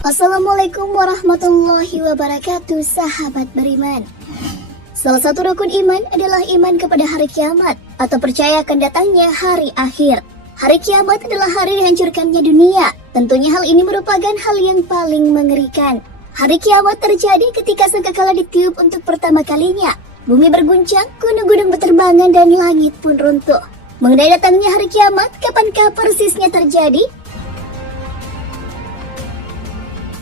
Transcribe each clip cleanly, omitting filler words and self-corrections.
Assalamualaikum warahmatullahi wabarakatuh, sahabat beriman. Salah satu rukun iman adalah iman kepada hari kiamat atau percaya akan datangnya hari akhir. Hari kiamat adalah hari dihancurkannya dunia. Tentunya hal ini merupakan hal yang paling mengerikan. Hari kiamat terjadi ketika sangkakala ditiup untuk pertama kalinya. Bumi berguncang, gunung-gunung berterbangan, dan langit pun runtuh. Mengenai datangnya hari kiamat, kapankah persisnya terjadi?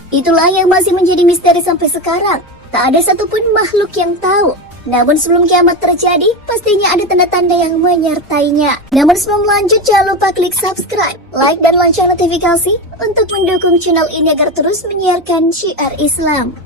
Itulah yang masih menjadi misteri sampai sekarang. Tak ada satupun makhluk yang tahu. Namun sebelum kiamat terjadi, pastinya ada tanda-tanda yang menyertainya. Namun sebelum lanjut, jangan lupa klik subscribe, like, dan lonceng notifikasi untuk mendukung channel ini agar terus menyiarkan syiar Islam.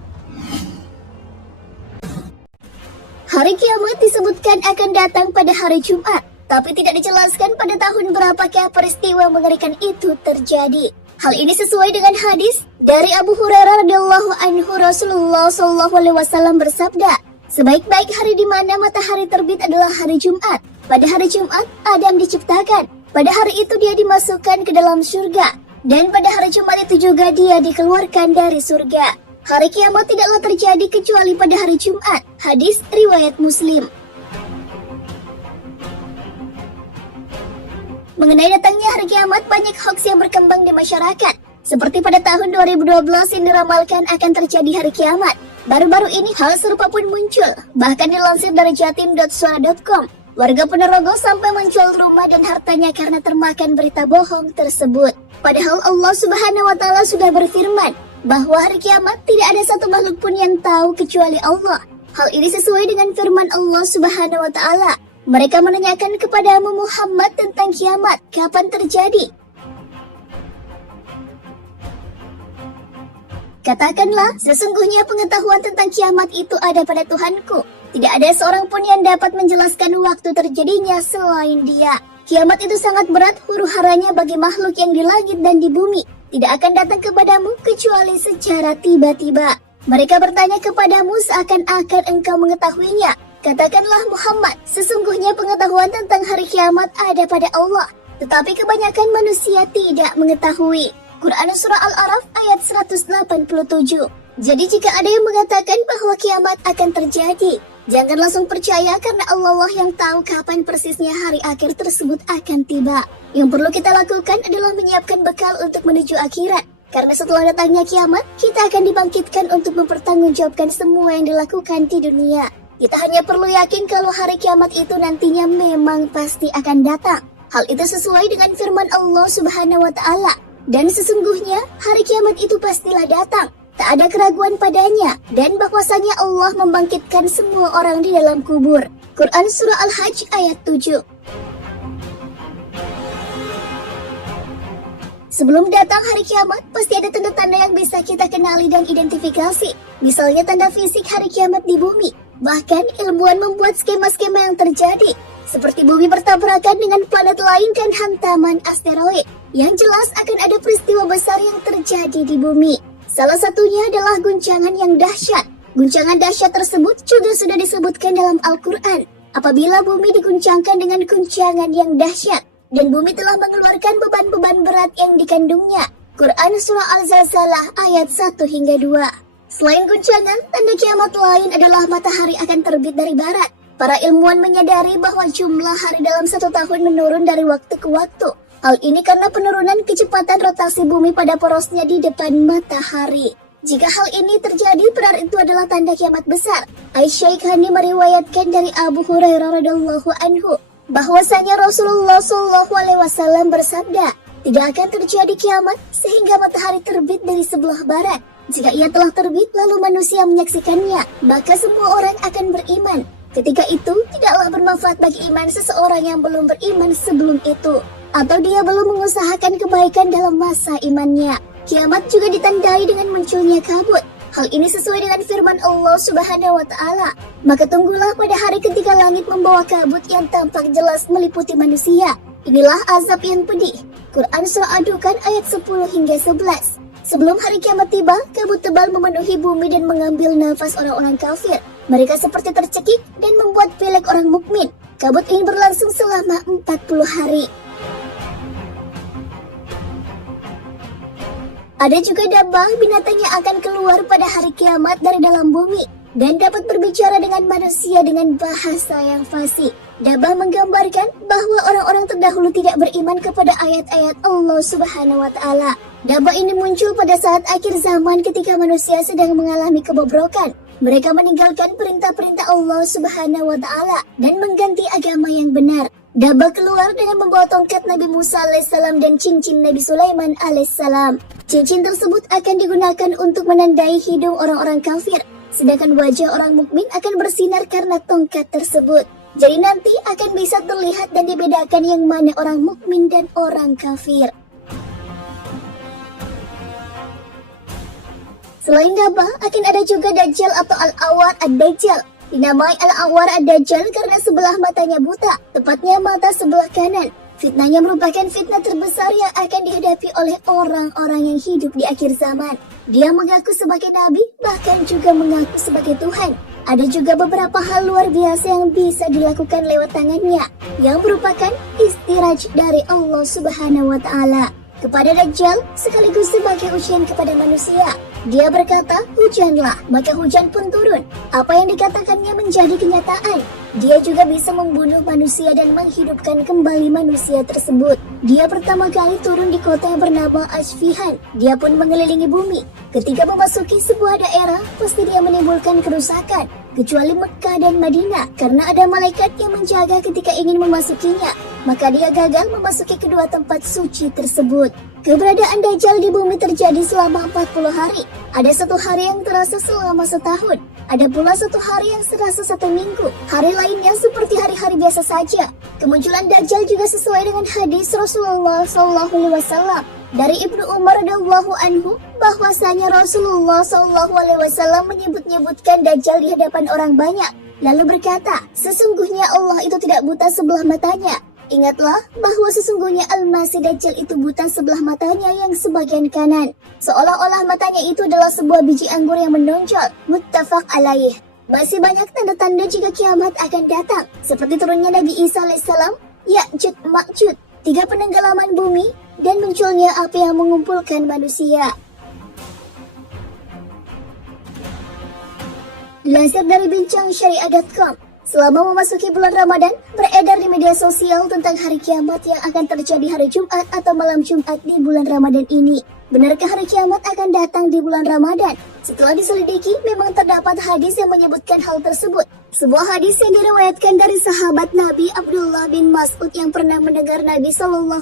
Hari kiamat disebutkan akan datang pada hari Jumat, tapi tidak dijelaskan pada tahun berapakah peristiwa mengerikan itu terjadi. Hal ini sesuai dengan hadis dari Abu Hurairah radhiyallahu anhu. Rasulullah shallallahu alaihi wasallam bersabda, sebaik-baik hari di mana matahari terbit adalah hari Jumat. Pada hari Jumat, Adam diciptakan. Pada hari itu dia dimasukkan ke dalam surga. Dan pada hari Jumat itu juga dia dikeluarkan dari surga. Hari kiamat tidaklah terjadi kecuali pada hari Jumat. Hadis riwayat Muslim. Mengenai datangnya hari kiamat, banyak hoax yang berkembang di masyarakat. Seperti pada tahun 2012 yang diramalkan akan terjadi hari kiamat. Baru-baru ini hal serupa pun muncul. Bahkan dilansir dari jatim.suara.com, warga Ponorogo sampai menjual rumah dan hartanya karena termakan berita bohong tersebut. Padahal Allah Subhanahu wa Ta'ala sudah berfirman bahwa hari kiamat tidak ada satu makhluk pun yang tahu kecuali Allah. Hal ini sesuai dengan firman Allah Subhanahu wa Ta'ala. Mereka menanyakan kepadamu Muhammad tentang kiamat, kapan terjadi? Katakanlah, sesungguhnya pengetahuan tentang kiamat itu ada pada Tuhanku. Tidak ada seorang pun yang dapat menjelaskan waktu terjadinya selain Dia. Kiamat itu sangat berat huru-haranya bagi makhluk yang di langit dan di bumi. Tidak akan datang kepadamu kecuali secara tiba-tiba. Mereka bertanya kepadamu seakan-akan engkau mengetahuinya. Katakanlah Muhammad, sesungguhnya pengetahuan tentang hari kiamat ada pada Allah, tetapi kebanyakan manusia tidak mengetahui. Quran Surah Al-A'raf ayat 187. Jadi jika ada yang mengatakan bahwa kiamat akan terjadi, jangan langsung percaya karena Allah lah yang tahu kapan persisnya hari akhir tersebut akan tiba. Yang perlu kita lakukan adalah menyiapkan bekal untuk menuju akhirat. Karena setelah datangnya kiamat, kita akan dibangkitkan untuk mempertanggungjawabkan semua yang dilakukan di dunia. Kita hanya perlu yakin kalau hari kiamat itu nantinya memang pasti akan datang. Hal itu sesuai dengan firman Allah Subhanahu wa Ta'ala. Dan sesungguhnya hari kiamat itu pastilah datang. Tak ada keraguan padanya. Dan bahwasanya Allah membangkitkan semua orang di dalam kubur. Quran Surah Al-Hajj ayat 7. Sebelum datang hari kiamat, pasti ada tanda-tanda yang bisa kita kenali dan identifikasi. Misalnya tanda fisik hari kiamat di bumi. Bahkan ilmuwan membuat skema-skema yang terjadi, seperti bumi bertabrakan dengan planet lain dan hantaman asteroid. Yang jelas akan ada peristiwa besar yang terjadi di bumi. Salah satunya adalah guncangan yang dahsyat. Guncangan dahsyat tersebut juga sudah disebutkan dalam Al-Quran. Apabila bumi diguncangkan dengan guncangan yang dahsyat, dan bumi telah mengeluarkan beban-beban berat yang dikandungnya. Quran Surah Al-Zalzalah ayat 1 hingga 2. Selain guncangan, tanda kiamat lain adalah matahari akan terbit dari barat. Para ilmuwan menyadari bahwa jumlah hari dalam satu tahun menurun dari waktu ke waktu. Hal ini karena penurunan kecepatan rotasi bumi pada porosnya di depan matahari. Jika hal ini terjadi, berarti itu adalah tanda kiamat besar. Aisyah meriwayatkan dari Abu Hurairah radhiyallahu anhu bahwasanya Rasulullah shallallahu alaihi wasallam bersabda, tidak akan terjadi kiamat sehingga matahari terbit dari sebelah barat. Jika ia telah terbit lalu manusia menyaksikannya, maka semua orang akan beriman. Ketika itu tidaklah bermanfaat bagi iman seseorang yang belum beriman sebelum itu, atau dia belum mengusahakan kebaikan dalam masa imannya. Kiamat juga ditandai dengan munculnya kabut. Hal ini sesuai dengan firman Allah Subhanahu wa Ta'ala. Maka tunggulah pada hari ketika langit membawa kabut yang tampak jelas meliputi manusia. Inilah azab yang pedih. Quran Surah Ad-Dukhan ayat 10 hingga 11. Sebelum hari kiamat tiba, kabut tebal memenuhi bumi dan mengambil nafas orang-orang kafir. Mereka seperti tercekik dan membuat pilek orang mukmin. Kabut ini berlangsung selama 40 hari. Ada juga dabah binatang yang akan keluar pada hari kiamat dari dalam bumi dan dapat berbicara dengan manusia dengan bahasa yang fasih. Dabah menggambarkan bahwa orang-orang terdahulu tidak beriman kepada ayat-ayat Allah Subhanahu wa Ta'ala. Dabah ini muncul pada saat akhir zaman ketika manusia sedang mengalami kebobrokan. Mereka meninggalkan perintah-perintah Allah Subhanahu wa Ta'ala dan mengganti agama yang benar. Dabah keluar dengan membawa tongkat Nabi Musa alaihissalam dan cincin Nabi Sulaiman alaihissalam. Cincin tersebut akan digunakan untuk menandai hidung orang-orang kafir, sedangkan wajah orang mukmin akan bersinar karena tongkat tersebut. Jadi nanti akan bisa terlihat dan dibedakan yang mana orang mukmin dan orang kafir. Selain dabah, akan ada juga Dajjal atau Al-Awar Ad-Dajjal. Dinamai Al-Awar Ad-Dajjal karena sebelah matanya buta, tepatnya mata sebelah kanan. Fitnahnya merupakan fitnah terbesar yang akan dihadapi oleh orang-orang yang hidup di akhir zaman. Dia mengaku sebagai nabi, bahkan juga mengaku sebagai Tuhan. Ada juga beberapa hal luar biasa yang bisa dilakukan lewat tangannya, yang merupakan istiraj dari Allah Subhanahu wa Ta'ala kepada Dajjal sekaligus sebagai ujian kepada manusia. Dia berkata, hujanlah, maka hujan pun turun. Apa yang dikatakannya menjadi kenyataan. Dia juga bisa membunuh manusia dan menghidupkan kembali manusia tersebut. Dia pertama kali turun di kota yang bernama Asfihan. Dia pun mengelilingi bumi. Ketika memasuki sebuah daerah, pasti dia menimbulkan kerusakan. Kecuali Mekah dan Madinah, karena ada malaikat yang menjaga ketika ingin memasukinya. Maka dia gagal memasuki kedua tempat suci tersebut. Keberadaan Dajjal di bumi terjadi selama 40 hari. Ada satu hari yang terasa selama setahun. Ada pula satu hari yang terasa 1 minggu. Hari lainnya seperti hari-hari biasa saja. Kemunculan Dajjal juga sesuai dengan hadis Rasulullah SAW dari Ibnu Umar radhiyallahu anhu bahwasanya Rasulullah SAW menyebut-nyebutkan Dajjal di hadapan orang banyak. Lalu berkata, sesungguhnya Allah itu tidak buta sebelah matanya. Ingatlah bahwa sesungguhnya Al-Masih Dajjal itu buta sebelah matanya yang sebagian kanan. Seolah-olah matanya itu adalah sebuah biji anggur yang menonjol. Muttafaq alaih. Masih banyak tanda-tanda jika kiamat akan datang. Seperti turunnya Nabi Isa alaihissalam, Ya'jud Ma'jud, 3 penenggelaman bumi, dan munculnya api yang mengumpulkan manusia. Dilansir dari bincangsyariah.com, selama memasuki bulan Ramadan, beredar di media sosial tentang hari kiamat yang akan terjadi hari Jumat atau malam Jumat di bulan Ramadan ini. Benarkah hari kiamat akan datang di bulan Ramadan? Setelah diselidiki, memang terdapat hadis yang menyebutkan hal tersebut. Sebuah hadis yang diriwayatkan dari sahabat Nabi Abdullah bin Mas'ud yang pernah mendengar Nabi SAW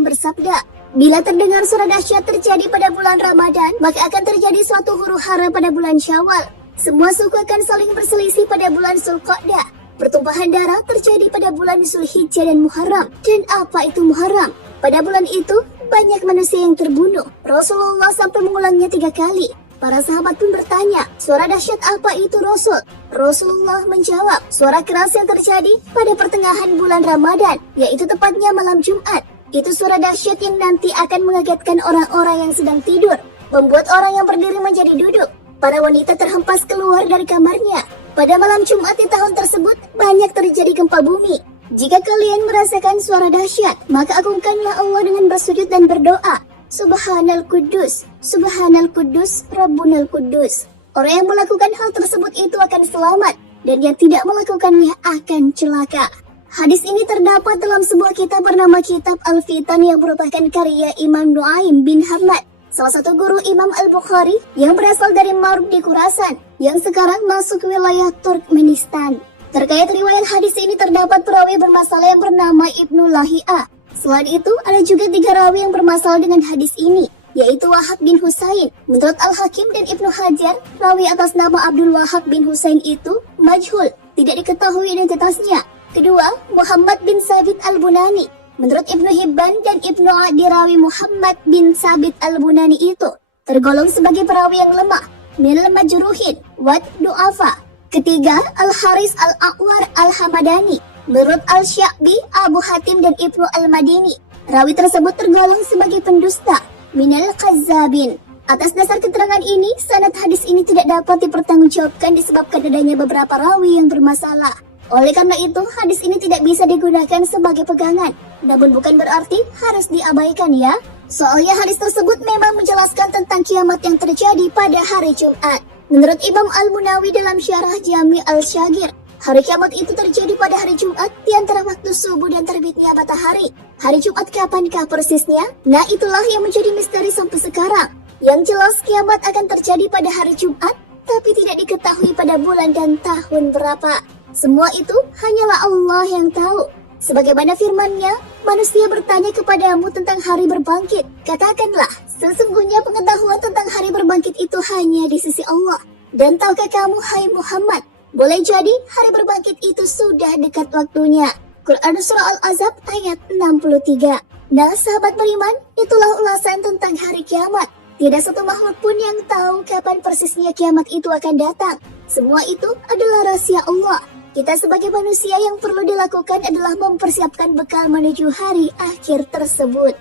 bersabda, bila terdengar suara dahsyat terjadi pada bulan Ramadan, maka akan terjadi suatu huru-hara pada bulan Syawal. Semua suku akan saling berselisih pada bulan Zulqa'dah. Pertumpahan darah terjadi pada bulan Zulhijjah dan Muharram. Dan apa itu Muharram? Pada bulan itu, banyak manusia yang terbunuh. Rasulullah sampai mengulangnya 3 kali. Para sahabat pun bertanya, suara dahsyat apa itu Rasul? Rasulullah menjawab, suara keras yang terjadi pada pertengahan bulan Ramadan, yaitu tepatnya malam Jumat. Itu suara dahsyat yang nanti akan mengagetkan orang-orang yang sedang tidur, membuat orang yang berdiri menjadi duduk. Para wanita terhempas keluar dari kamarnya. Pada malam Jumat di tahun tersebut, banyak terjadi gempa bumi. Jika kalian merasakan suara dahsyat, maka agungkanlah Allah dengan bersujud dan berdoa. Subhanal Kudus, Subhanal Kudus, Rabbunal Kudus. Orang yang melakukan hal tersebut itu akan selamat, dan yang tidak melakukannya akan celaka. Hadis ini terdapat dalam sebuah kitab bernama Kitab Al-Fitan yang merupakan karya Imam Nu'aim bin Hamad, salah satu guru Imam Al-Bukhari yang berasal dari Marub di Khurasan, yang sekarang masuk wilayah Turkmenistan. Terkait riwayat hadis ini terdapat perawi bermasalah yang bernama Ibnu Lahiyah. Selain itu, ada juga 3 rawi yang bermasalah dengan hadis ini, yaitu Wahab bin Husain. Menurut Al-Hakim dan Ibnu Hajar, rawi atas nama Abdul Wahab bin Husain itu majhul, tidak diketahui identitasnya. Kedua, Muhammad bin Sabit Al-Bunani. Menurut Ibnu Hibban dan Ibnu Adi, rawi Muhammad bin Sabit Al-Bunani itu tergolong sebagai perawi yang lemah, minal majruhin, wad du'afa. Ketiga, Al-Haris Al-A'war Al-Hamadani. Menurut Al-Sya'bi, Abu Hatim dan Ibnu Al-Madini, rawi tersebut tergolong sebagai pendusta, minal kazzabin. Atas dasar keterangan ini, sanad hadis ini tidak dapat dipertanggungjawabkan disebabkan adanya beberapa rawi yang bermasalah. Oleh karena itu, hadis ini tidak bisa digunakan sebagai pegangan. Namun bukan berarti harus diabaikan ya. Soalnya hadis tersebut memang menjelaskan tentang kiamat yang terjadi pada hari Jumat. Menurut Imam Al-Munawi dalam syarah Jami Al-Syagir, hari kiamat itu terjadi pada hari Jumat di antara waktu subuh dan terbitnya matahari. Hari Jumat kapankah persisnya? Nah, itulah yang menjadi misteri sampai sekarang. Yang jelas kiamat akan terjadi pada hari Jumat, tapi tidak diketahui pada bulan dan tahun berapa. Semua itu hanyalah Allah yang tahu. Sebagaimana firman-Nya, manusia bertanya kepadamu tentang hari berbangkit. Katakanlah, sesungguhnya pengetahuan tentang hari berbangkit itu hanya di sisi Allah. Dan tahukah kamu, hai Muhammad, boleh jadi hari berbangkit itu sudah dekat waktunya. Quran Surah Al-Ahzab ayat 63. Nah, sahabat beriman, itulah ulasan tentang hari kiamat. Tidak satu makhluk pun yang tahu kapan persisnya kiamat itu akan datang. Semua itu adalah rahasia Allah. Kita sebagai manusia yang perlu dilakukan adalah mempersiapkan bekal menuju hari akhir tersebut.